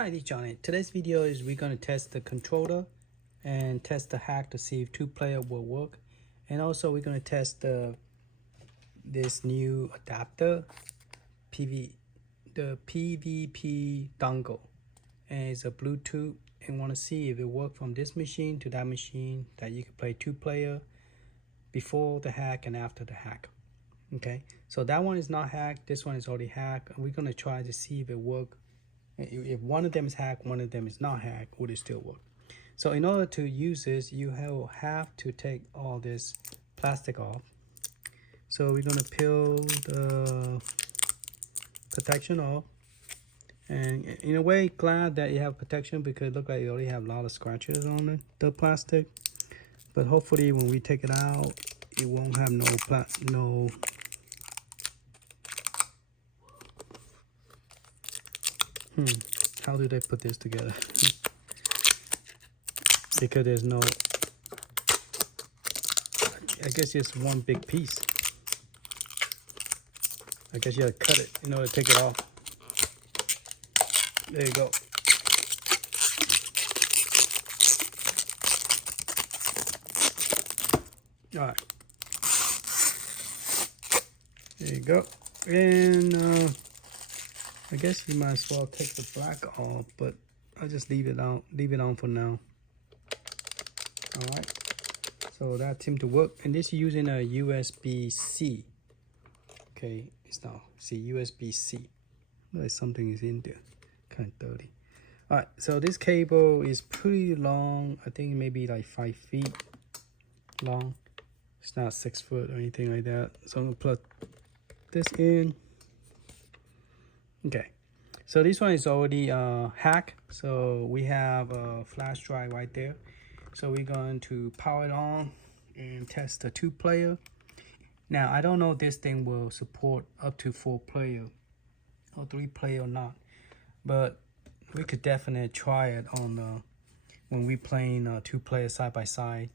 Hi, this is Johnny. Today's video is we're going to test the controller and test the hack to see if two-player will work. And also we're going to test this new adapter, the PVP dongle. And it's a Bluetooth, and want to see if it works from this machine to that machine, that you can play two-player before the hack and after the hack. Okay, so that one is not hacked. This one is already hacked. And we're going to try to see if it works. If one of them is hacked, one of them is not hacked, would it still work? So in order to use this, you will have to take all this plastic off. So we're going to peel the protection off. And in a way, glad that you have protection, because it looks like you already have a lot of scratches on the plastic. But hopefully when we take it out, it won't have no how do they put this together? Because there's no, I guess it's one big piece. I guess you gotta cut it in order to take it off. There you go. All right. There you go. And I guess you might as well take the black off, but I'll just leave it on for now. All right, so that seemed to work. And this is using a USB-C. Okay, it's not, see, USB-C. Like something is in there, kind of dirty. All right, so this cable is pretty long. I think maybe like 5 feet long. It's not 6 foot or anything like that. So I'm gonna plug this in. Okay, so this one is already hacked. So we have a flash drive right there. So we're going to power it on and test the two-player. Now I don't know if this thing will support up to 4-player or 3-player or not, but we could definitely try it on when we playing 2-player side by side,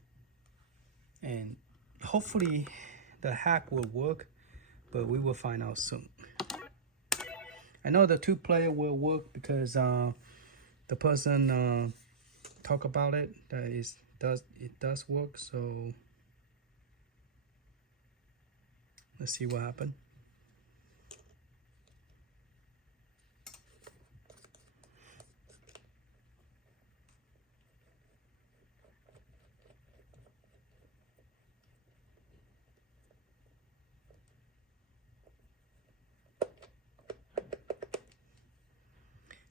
and hopefully the hack will work, but we will find out soon. I know the 2-player will work because the person talk about it, that it does work. So let's see what happened.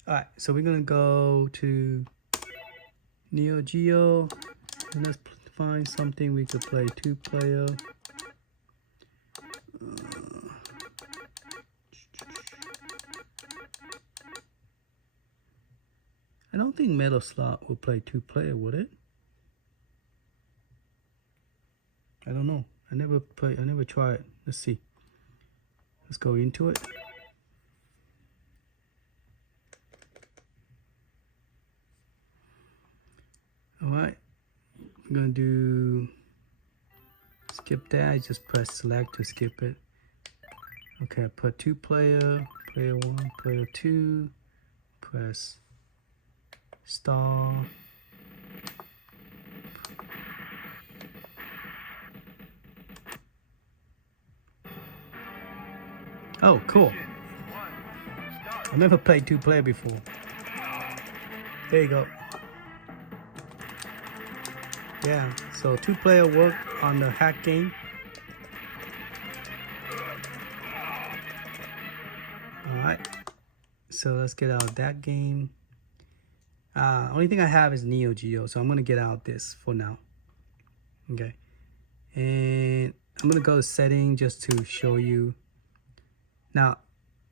All right, so we're gonna go to Neo Geo and let's find something we could play 2-player. I don't think Metal Slot will play 2-player, would it? I don't know. I never tried it. Let's see. Let's go into it. All right, I'm gonna do skip that. I just press select to skip it. Okay, I put 2-player, player 1, player 2, press star. Oh, cool. I've never played 2-player before. There you go. Yeah, so 2-player work on the hack game. Alright, so let's get out of that game. Only thing I have is Neo Geo, so I'm gonna get out this for now. Okay, and I'm gonna go to setting just to show you. Now,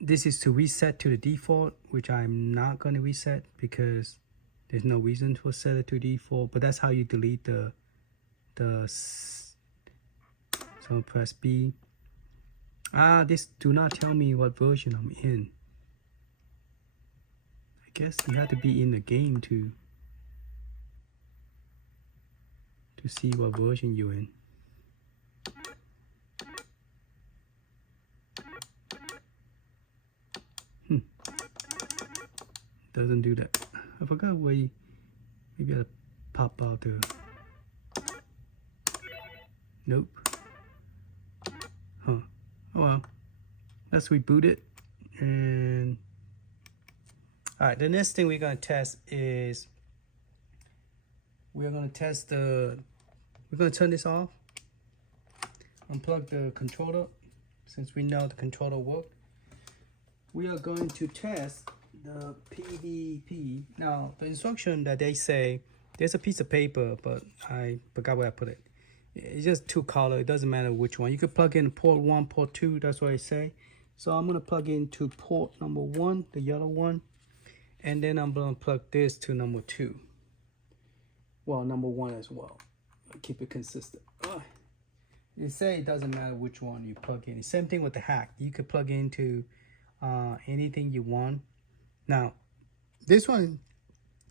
this is to reset to the default, which I'm not gonna reset because there's no reason to set it to default, but that's how you delete so press B. This do not tell me what version I'm in. I guess you have to be in the game to see what version you're in. doesn't do that. I forgot where you, maybe I pop out the, nope. Huh. Oh well. Let's reboot it. And all right, the next thing we're gonna test is we're gonna turn this off. Unplug the controller. Since we know the controller worked, we are going to test the PVP. Now, the instruction that they say, there's a piece of paper, but I forgot where I put it. It's just two color. It doesn't matter which one. You could plug in port 1, port 2. That's what I say. So I'm going to plug into port number 1, the yellow one. And then I'm going to plug this to number 2. Well, number 1 as well. Keep it consistent. You say it doesn't matter which one you plug in. Same thing with the hack. You could plug into anything you want. Now, this one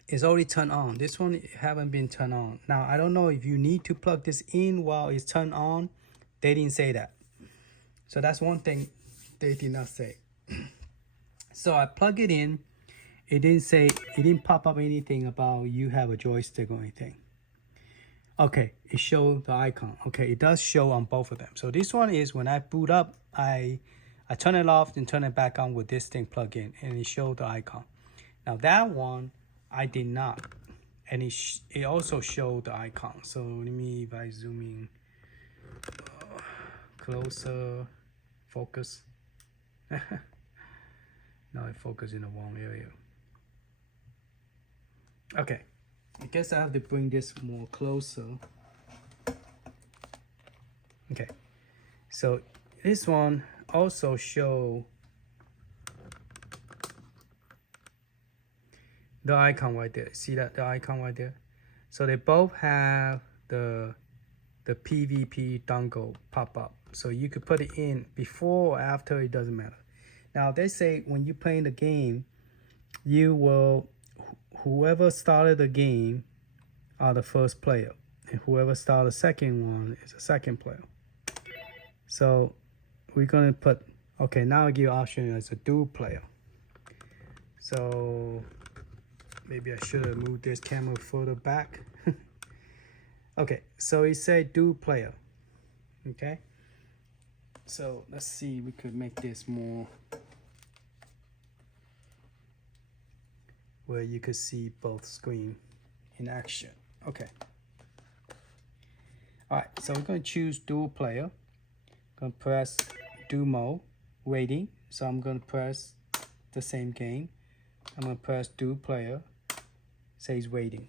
is already turned on. This one haven't been turned on. Now, I don't know if you need to plug this in while it's turned on. They didn't say that. So that's one thing they did not say. So I plug it in. It didn't say, it didn't pop up anything about you have a joystick or anything. Okay, it showed the icon. Okay, it does show on both of them. So this one is when I boot up, I turn it off and turn it back on with this thing plugged in, and it showed the icon. Now that one, I did not, and it also showed the icon. So let me, if I zoom in closer, focus. Now I focus in the wrong area. Okay. I guess I have to bring this more closer. Okay, so this one also show the icon right there. See that, the icon right there? So they both have the PVP dongle pop up. So you could put it in before or after, it doesn't matter. Now they say when you're playing the game, you will, whoever started the game are the first player, and whoever started the second one is the second player. So we're gonna put, okay, now I give you option as a dual player. So maybe I should have moved this camera further back. Okay, so it said dual player. Okay, so let's see, we could make this more where you could see both screen in action. Okay. All right, so we're going to choose dual player. Going to press dual mode, waiting. So I'm going to press the same game. I'm going to press dual player, says waiting.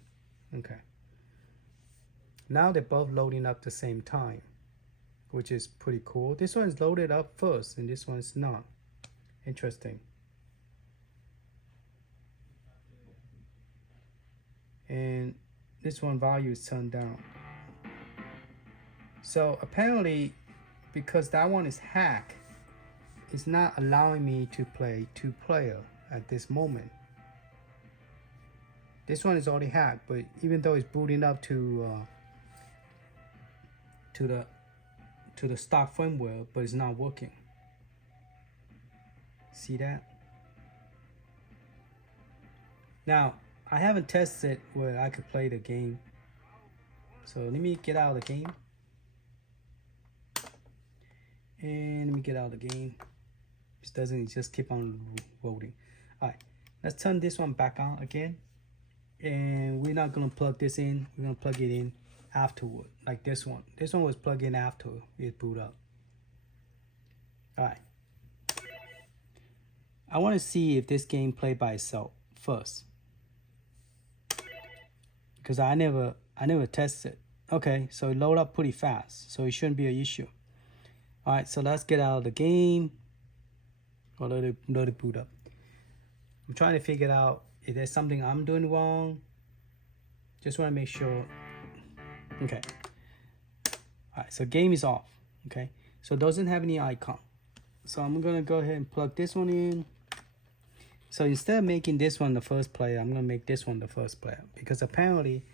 Okay. Now they're both loading up at the same time, which is pretty cool. This one is loaded up first, and this one is not. Interesting. And this one value is turned down. So apparently, because that one is hacked, it's not allowing me to play two player at this moment. This one is already hacked, but even though it's booting up to the stock firmware, but it's not working. See that? Now, I haven't tested where I could play the game. So let me get out of the game. And let me get out of the game. It doesn't, just keep on loading. All right, let's turn this one back on again. And we're not gonna plug this in. We're gonna plug it in afterward, like this one. This one was plugged in after it boot up. All right. I want to see if this game played by itself first, because I never tested. Okay, so it load up pretty fast, so it shouldn't be an issue. All right, so let's get out of the game. Or let it boot up. I'm trying to figure out if there's something I'm doing wrong. Just want to make sure. Okay. All right, so game is off. Okay, so it doesn't have any icon. So I'm gonna go ahead and plug this one in. So instead of making this one the first player, I'm gonna make this one the first player, because apparently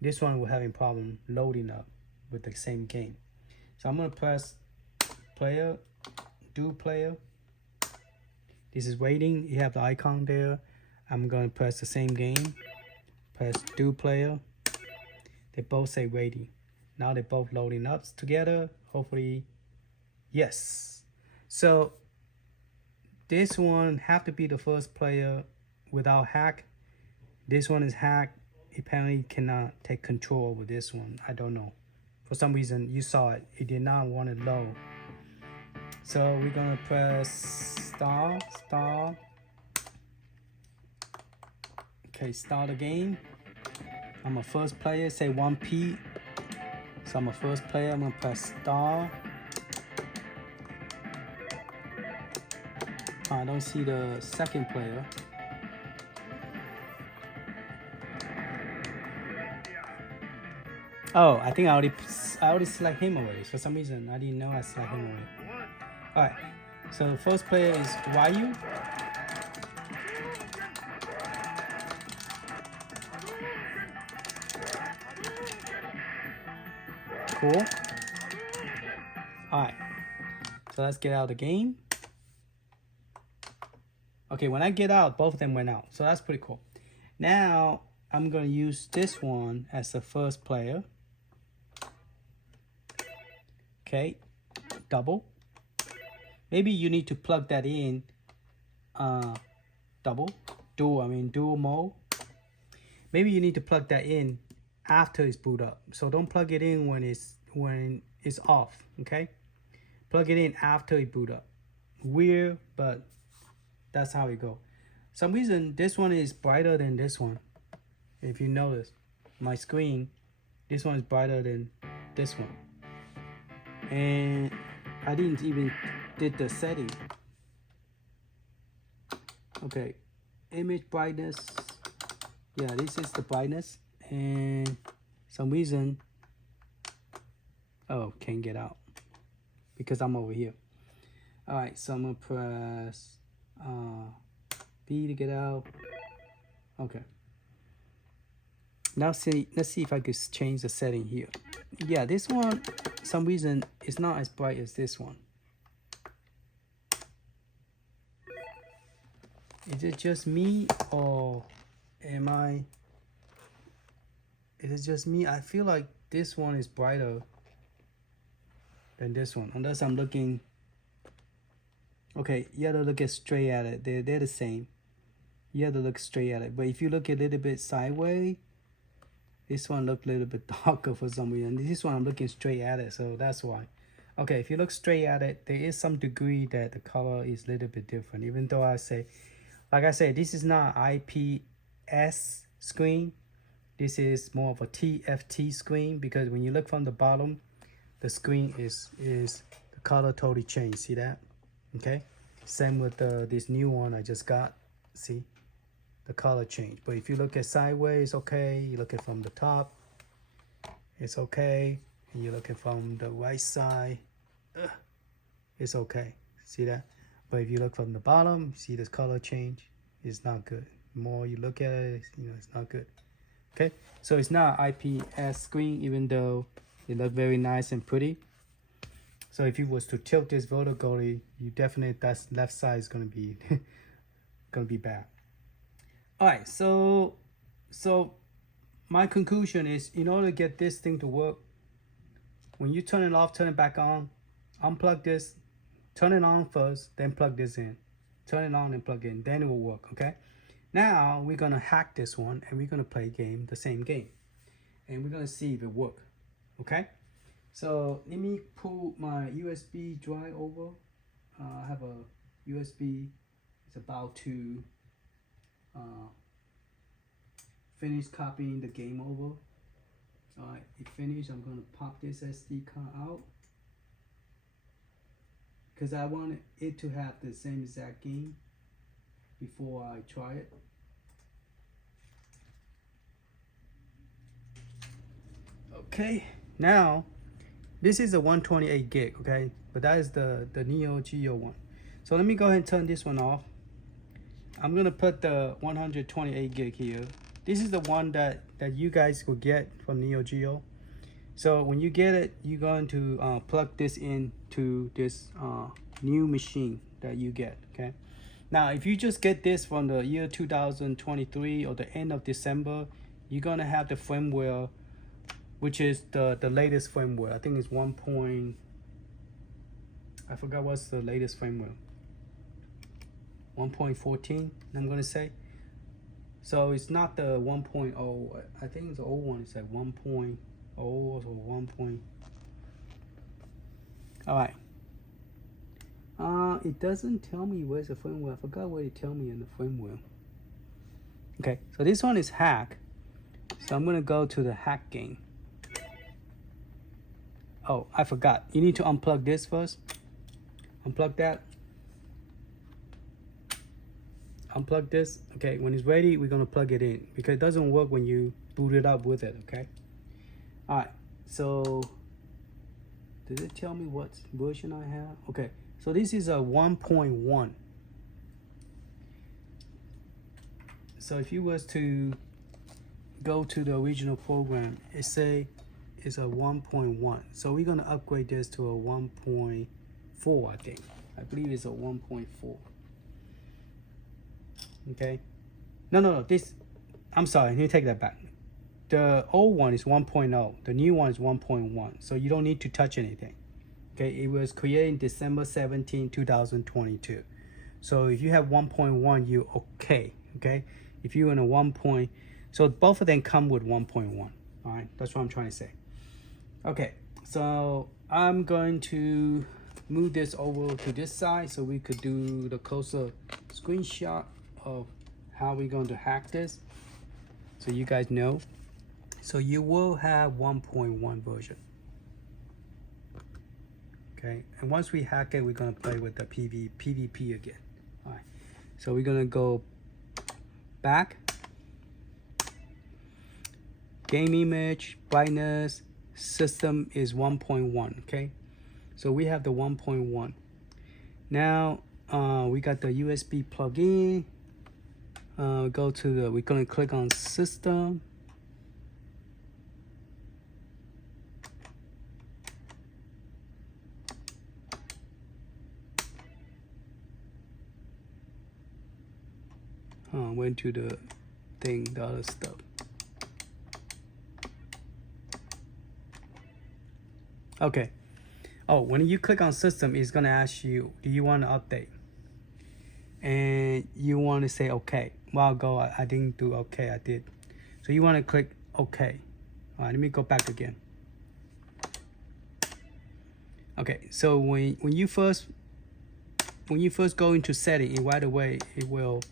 this one will having problem loading up with the same game. So I'm gonna press player, do player. This is waiting. You have the icon there. I'm gonna press the same game, press do player. They both say ready. Now they're both loading up together. Hopefully, yes. So this one have to be the first player without hack. This one is hacked. Apparently cannot take control over this one. I don't know. For some reason, you saw it. It did not want it low. So we're gonna press start. Okay, start the game. I'm a first player, say 1P. So I'm a first player, I'm gonna press star. I don't see the second player. Oh, I think I already select him already. For some reason, I didn't know I select him already. Alright, so the first player is Ryu. Cool. Alright, so let's get out of the game. Okay, when I get out, both of them went out. So that's pretty cool. Now, I'm going to use this one as the first player. Okay, double. Maybe you need to plug that in dual mode. Maybe you need to plug that in after it's boot up. So don't plug it in when it's off, okay? Plug it in after it boot up. Weird, but that's how it go. Some reason this one is brighter than this one. If you notice, my screen, this one is brighter than this one. And I didn't even did the setting. Okay, image brightness. Yeah, this is the brightness. And some reason, oh, can't get out because I'm over here. All right, so I'm gonna press B to get out. Okay. Now let's see if I could change the setting here. Yeah, this one, some reason, it's not as bright as this one. Is it just me or is it just me? I feel like this one is brighter than this one, unless I'm looking. Okay, you have to look at straight at it. They're the same. You have to look straight at it. But if you look a little bit sideways, this one looked a little bit darker for some reason. This one I'm looking straight at it, so that's why. Okay, if you look straight at it, there is some degree that the color is a little bit different. Even though I say, like I said, this is not IPS screen. This is more of a TFT screen because when you look from the bottom, the screen is the color totally changed. See that? Okay. Same with this new one I just got. See, the color change. But if you look at sideways, okay. You look at from the top, it's okay. And you look at from the right side, it's okay. See that? But if you look from the bottom, you see this color change. It's not good. The more you look at it, it's not good. Okay, so it's not IPS screen, even though it look very nice and pretty. So if you was to tilt this vertically, you definitely, that left side is gonna be bad. All right, so my conclusion is, in order to get this thing to work, when you turn it off, turn it back on, unplug this, turn it on first, then plug this in. Turn it on and plug in, then it will work, okay? Now we're gonna hack this one and we're gonna play the same game. And we're gonna see if it works, okay? So let me pull my USB drive over. I have a USB, it's about to finish copying the game over. All right, it finished. I'm gonna pop this SD card out because I want it to have the same exact game before I try it. Okay, now this is a 128 gig, okay, but that is the Neo Geo one. So let me go ahead and turn this one off. I'm gonna put the 128 gig here. This is the one that you guys will get from Neo Geo. So when you get it, you're going to plug this into this new machine that you get, okay? Now, if you just get this from the year 2023 or the end of December, you're gonna have the firmware, which is the latest firmware. I think it's 1. I forgot what's the latest firmware. 1.14, I'm gonna say. So it's not the 1.0. I think it's the old one. It's like 1.0 or 1. All right. It doesn't tell me where's the firmware. I forgot what it tell me in the firmware. Okay, so this one is hack. So I'm gonna go to the hack game. Oh, I forgot. You need to unplug this first. Unplug that. Unplug this. Okay, when it's ready, we're gonna plug it in because it doesn't work when you boot it up with it. Okay. All right. So, did it tell me what version I have? Okay. So this is a 1.1. So if you was to go to the original program, it say it's a 1.1. So we're gonna upgrade this to a 1.4. I think. I believe it's a 1.4. Okay. No. This. I'm sorry. Let me take that back. The old one is 1.0. The new one is 1.1. So you don't need to touch anything. Okay, it was created December 17, 2022. So if you have 1.1, you're okay. Okay, if you're in a 1. So both of them come with 1.1. All right, that's what I'm trying to say. Okay, so I'm going to move this over to this side so we could do the closer screenshot of how we're going to hack this, so you guys know. So you will have 1.1 version. Okay, and once we hack it, we're gonna play with the PvP again. All right, so we're gonna go back, game image, brightness, system is 1.1. Okay, so we have the 1.1. Now we got the USB plug-in. Go to the, we're gonna click on system. Went to the thing, the other stuff. Okay. Oh, when you click on system, it's gonna ask you, do you want to update? And you want to say okay. A while ago, I didn't do okay. I did. So you want to click okay. All right, let me go back again. Okay. So when you first go into setting, right away it will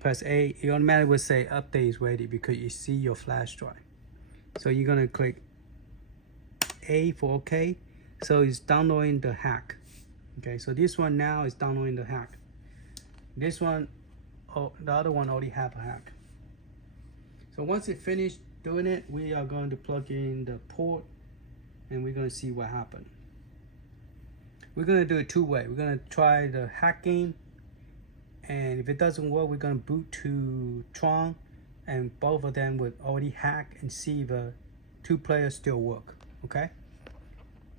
press A. It automatically will say update is ready because you see your flash drive. So you're gonna click A for okay. So it's downloading the hack. Okay. So this one now is downloading the hack. This one, oh, the other one already have a hack. So once it finished doing it, we are going to plug in the port and we're going to see what happened. We're going to do it two-way. We're going to try the hack game, and if it doesn't work, we're going to boot to Tron, and both of them would already hack and see if the two players still work. Okay?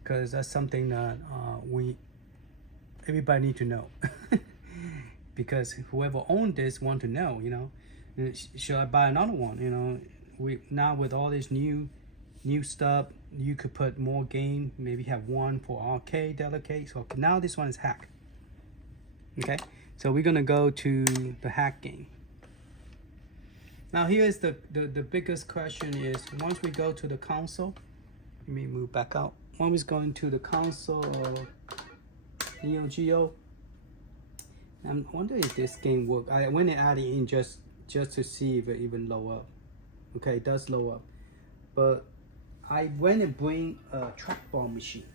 Because that's something that everybody need to know. Because whoever owned this want to know, you know, should I buy another one? You know, we now with all this new stuff, you could put more game, maybe have one for arcade, delicate. So now this one is hack. Okay, so we're gonna go to the hack game. Now here is the biggest question is, once we go to the console, let me move back out. Once we go into the console of Neo Geo, I wonder if this game works. I went and added in just to see if it even load up. Okay, it does load up. But I went and bring a trackball machine.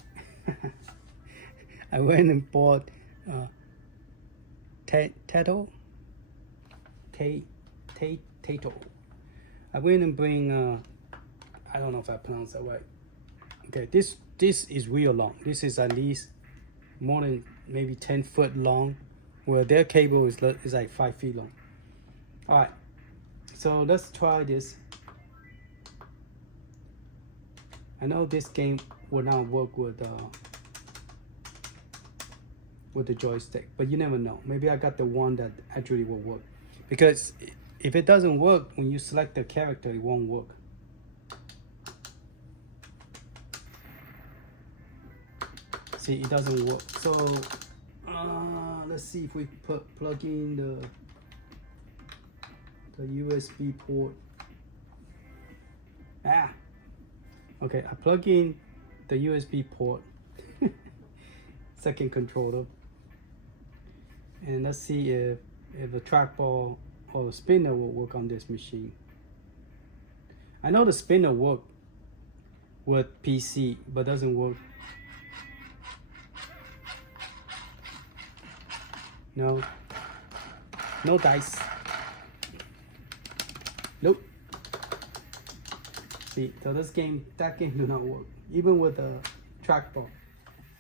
I went and bought Tato. I went and bring I don't know if I pronounced that right. Okay, this is real long. This is at least more than maybe 10 foot long. Well, their cable is like 5 feet long. All right, so let's try this. I know this game will not work with with the joystick, but you never know. Maybe I got the one that actually will work, because if it doesn't work when you select the character, it won't work. See, it doesn't work. So let's see if we plug in the USB port. Okay, I plug in the USB port, second controller, and let's see if the trackball or the spinner will work on this machine. I know the spinner works with PC, but doesn't work. No dice. Nope. See, so that game do not work, even with a trackball.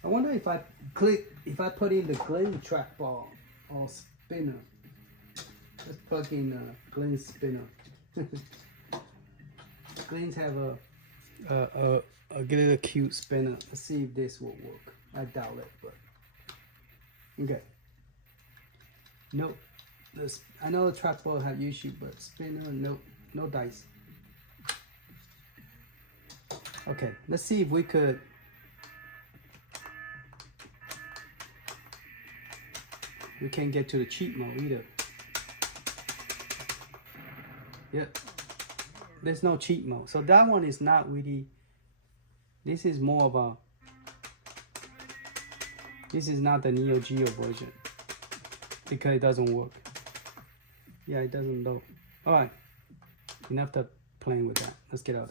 I wonder if I put in the Glen trackball or spinner. Let's plug in Glen spinner. Glens have a little cute spinner. Let's see if this will work. I doubt it, but okay. Nope. I know the trackball have issue, but spinner, no dice. Okay, let's see if we can get to the cheat mode either. Yep. There's no cheat mode. So that one is not really, this is more of a, this is not the Neo Geo version, because it doesn't work. Yeah, it doesn't load. Alright, enough to playing with that. Let's get out.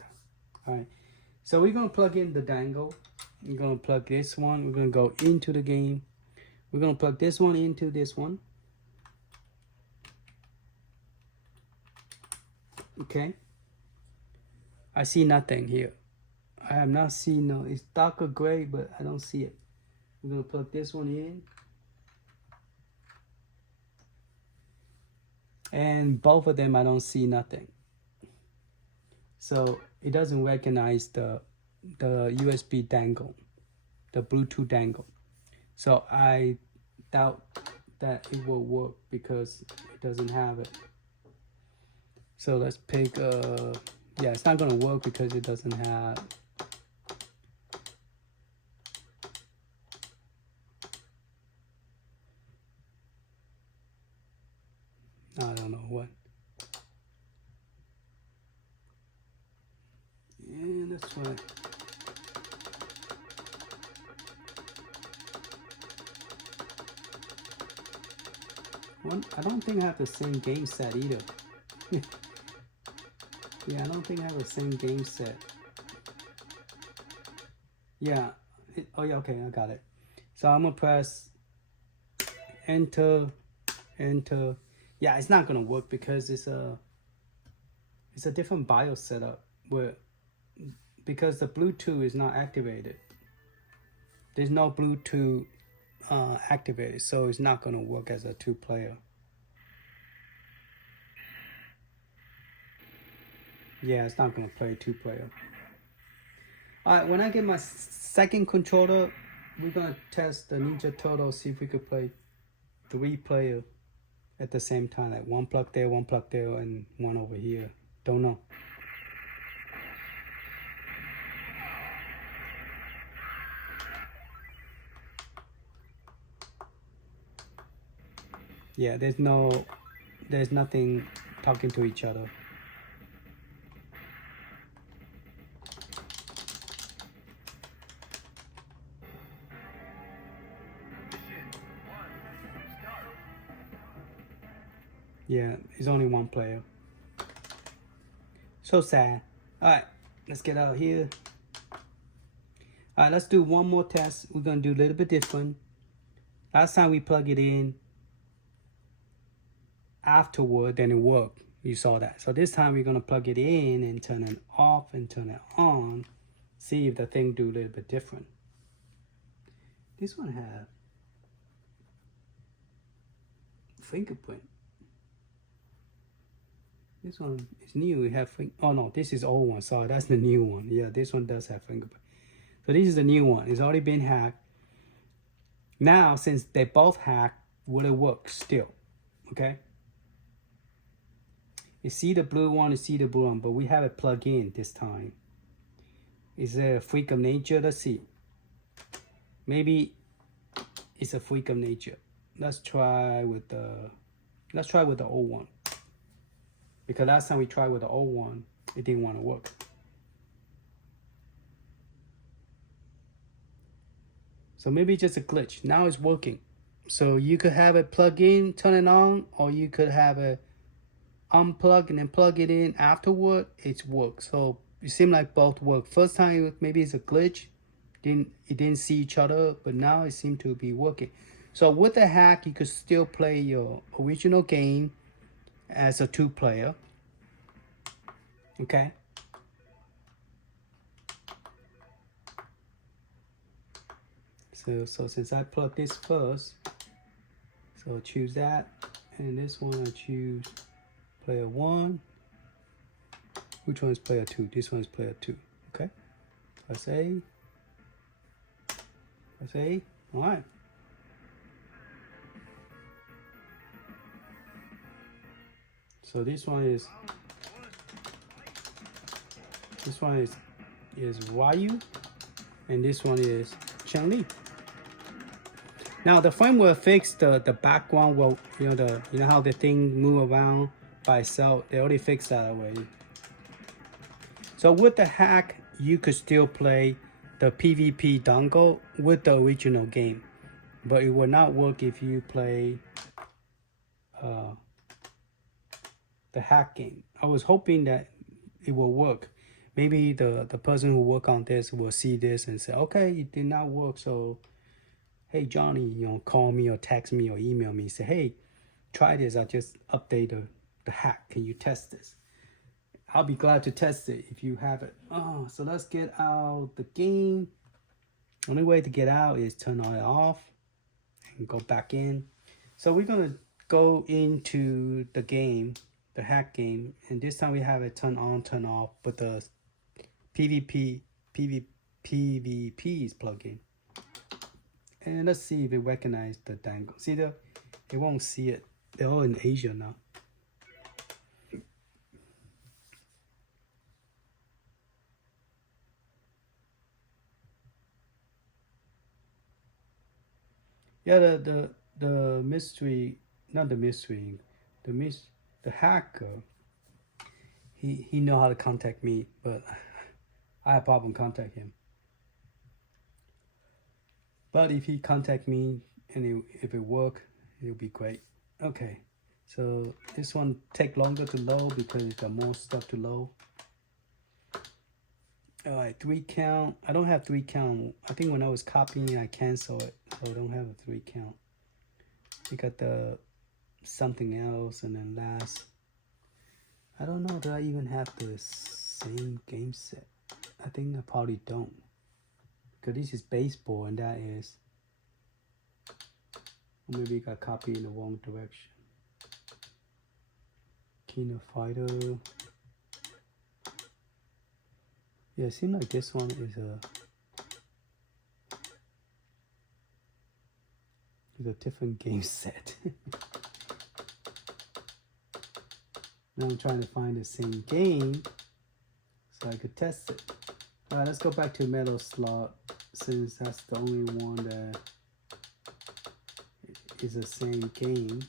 Alright, so we're gonna plug in the dangle. We're gonna plug this one. We're gonna go into the game. We're gonna plug this one into this one. Okay. I see nothing here. I have not seen no. It's darker gray, but I don't see it. We're gonna plug this one in. And both of them, I don't see nothing. So it doesn't recognize the USB dangle, the Bluetooth dangle. So I doubt that it will work because it doesn't have it. So let's pick, yeah, it's not gonna work because it doesn't have. I don't know what. Yeah, that's right. I don't think I have the same game set either. Yeah, I don't think I have the same game set. Yeah. Oh yeah, okay, I got it. So I'm gonna press enter. Yeah, it's not gonna work because it's a different BIOS setup because the Bluetooth is not activated. There's no Bluetooth activated, so it's not gonna work as a 2-player. Yeah, it's not gonna play 2-player. Alright, when I get my second controller, we're gonna test the Ninja Turtle, see if we could play 3-player at the same time, like one plug there, and one over here. Don't know. Yeah, there's nothing talking to each other. Yeah, it's only one player. So sad. Alright, let's get out here. Alright, let's do one more test. We're gonna do a little bit different. Last time we plugged it in afterward, then it worked. You saw that. So this time we're gonna plug it in and turn it off and turn it on. See if the thing do a little bit different. This one have fingerprint. This one is new. We have oh no, this is old one. Sorry, that's the new one. Yeah, this one does have fingerprint. So this is the new one. It's already been hacked. Now, since they both hack, will it work still? Okay. You see the blue one, you see the blue one, but we have it plugged in this time. Is it a freak of nature? Let's see. Maybe it's a freak of nature. Let's try with the old one. Because last time we tried with the old one, it didn't want to work. So maybe just a glitch. Now it's working. So you could have it plug in, turn it on, or you could have it unplug and then plug it in afterward. It's work. So it seemed like both work. First time maybe it's a glitch. It didn't see each other, but now it seemed to be working. So with the hack, you could still play your original game as a 2-player. Okay. So since I plug this first, so I'll choose that, and this one I choose player 1. Which one is player 2? This one is player 2. Okay. Press A. Press A. All right. So this one is Ryu, and this one is Chun-Li. Now the firmware fixed the background. Well, you know how the thing move around by itself. They already fixed that already. So with the hack, you could still play the PvP dongle with the original game, but it will not work if you play the hack game. I was hoping that it will work. Maybe the person who work on this will see this and say, okay, it did not work. So, hey, Johnny, call me or text me or email me. Say, hey, try this. I just update the hack. Can you test this? I'll be glad to test it if you have it. Oh, so let's get out the game. Only way to get out is turn it off and go back in. So we're going to go into the game, the hack game, and this time we have it turn on, turn off, but the PvP is plugged in. And let's see if it recognizes the dangle. See, it won't see it. They're all in Asia now. Yeah, the mystery, not the mystery, the hacker. He know how to contact me, but I have a problem contact him. But if he contact me and if it work, it'll be great. Okay, so this one take longer to load because it's got more stuff to load. All right, 3 count. I don't have 3 count. I think when I was copying, I canceled it, so I don't have a 3 count. We got the something else, and then last. I don't know that I even have the same game set. I think I probably don't, because this is baseball and that is. Or maybe I got copied in the wrong direction. King of Fighter. Yeah, it seems like this one is a different game set. Now I'm trying to find the same game so I could test it. All right, let's go back to Metal Slot since that's the only one that is the same game.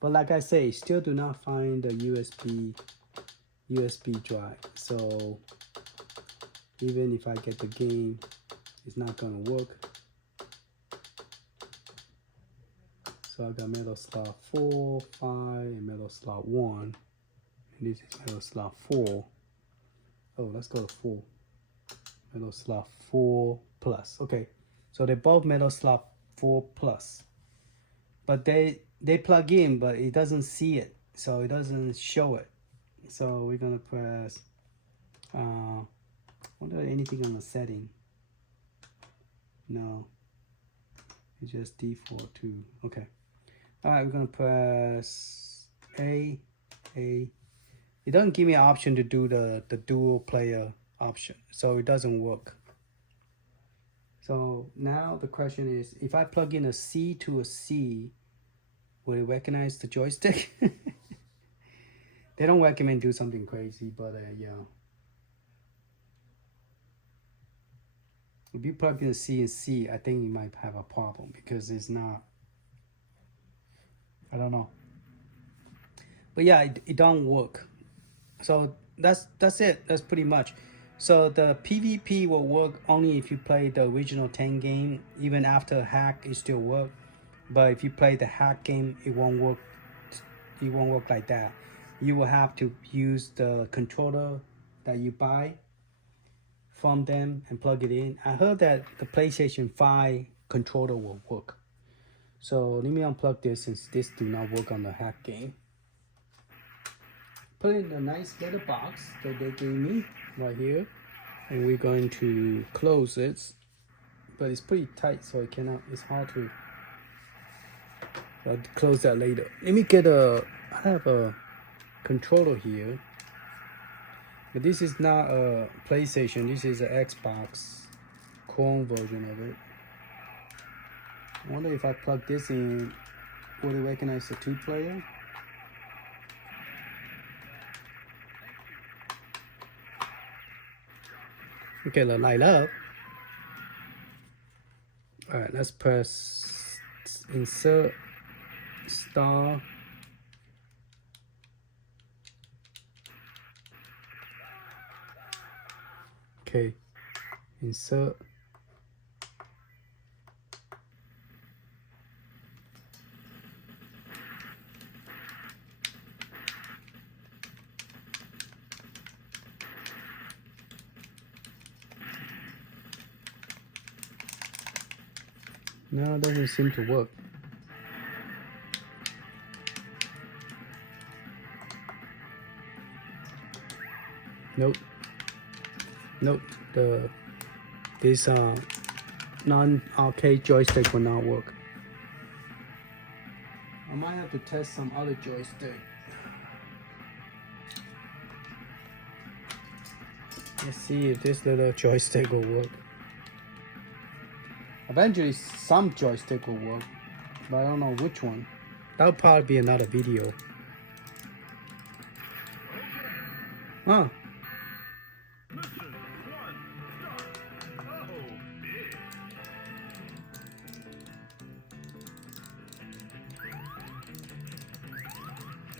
But like I say, still do not find the USB drive. So even if I get the game, it's not gonna work. So I got Metal Slot 4, 5, and Metal Slot 1. And this is Metal Slot 4. Oh, let's go to 4. Metal Slot 4 plus. Okay, so they're both Metal Slot 4 plus. But they plug in, but it doesn't see it. So it doesn't show it. So we're gonna press, wonder anything on the setting. No, it's just default to, okay. All right, we're gonna press A. It doesn't give me an option to do the dual player option, so it doesn't work. So now the question is, if I plug in a C to a C, will it recognize the joystick? They don't recommend do something crazy, but yeah. If you plug in a C and C, I think you might have a problem because it's not, I don't know. But yeah, it don't work. So that's it. That's pretty much. So the PvP will work only if you play the original 10 game. Even after hack, it still work. But if you play the hack game, it won't work. It won't work like that. You will have to use the controller that you buy from them and plug it in. I heard that the PlayStation 5 controller will work. So let me unplug this since this do not work on the hack game. Put it in a nice little box that they gave me right here. And we're going to close it. But it's pretty tight, so it cannot, it's hard to, I'll close that later. Let me get I have a controller here. But this is not a PlayStation, this is an Xbox Chrome version of it. I wonder if I plug this in, will it recognize the 2-player? Okay, let's light up. All right, let's press insert star. Okay, insert. No, it doesn't seem to work. Nope. Nope. This non-arcade joystick will not work. I might have to test some other joystick. Let's see if this little joystick will work. Eventually some joystick will work, but I don't know which one. That'll probably be another video. Huh.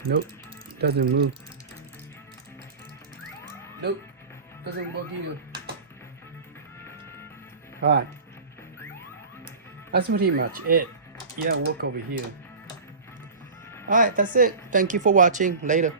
Nope, doesn't move. Nope, doesn't work either. Alright. That's pretty much it. Yeah, work over here. Alright, that's it. Thank you for watching. Later.